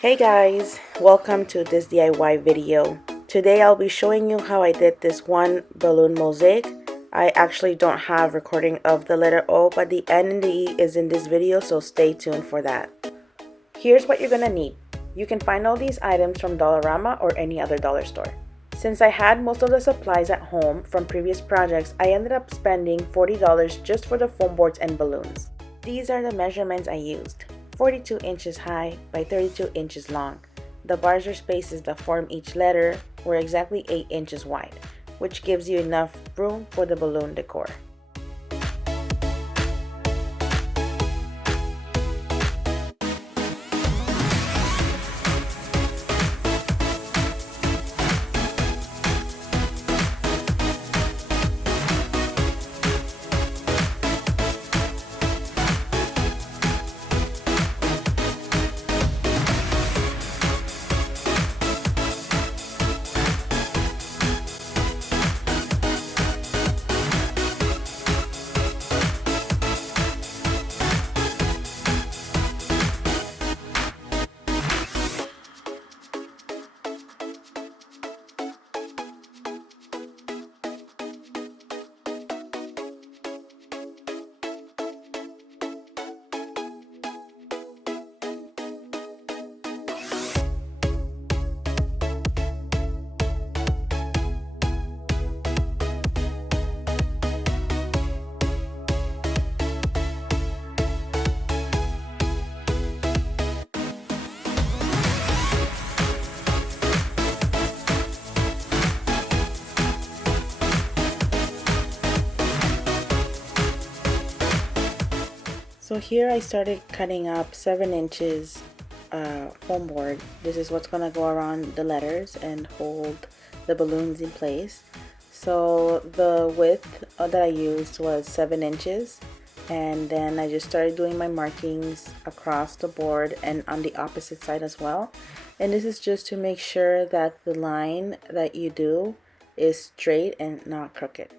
Hey guys, welcome to this DIY video. Today I'll be showing you how I did this one balloon mosaic. I actually don't have recording of the letter O, but the N and the E is in this video, so stay tuned for that. Here's what you're gonna need. You can find all these items from Dollarama or any other dollar store. Since I had most of the supplies at home from previous projects, I ended up spending $40 just for the foam boards and balloons. These are the measurements I used. 42 inches high by 32 inches long. The bars or spaces that form each letter were exactly 8 inches wide, which gives you enough room for the balloon decor. So here I started cutting up 7 inches foam board. This is what's gonna go around the letters and hold the balloons in place. So the width that I used was 7 inches, and then I just started doing my markings across the board and on the opposite side as well. And this is just to make sure that the line that you do is straight and not crooked.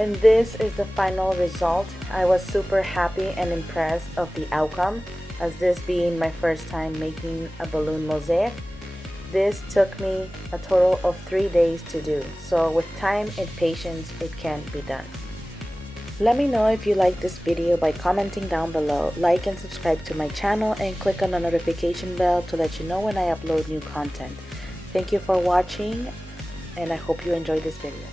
And this is the final result. I was super happy and impressed of the outcome, as this being my first time making a balloon mosaic. This took me a total of 3 days to do, so with time and patience it can be done. Let me know if you like this video by commenting down below, like and subscribe to my channel, and click on the notification bell to let you know when I upload new content. Thank you for watching, and I hope you enjoyed this video.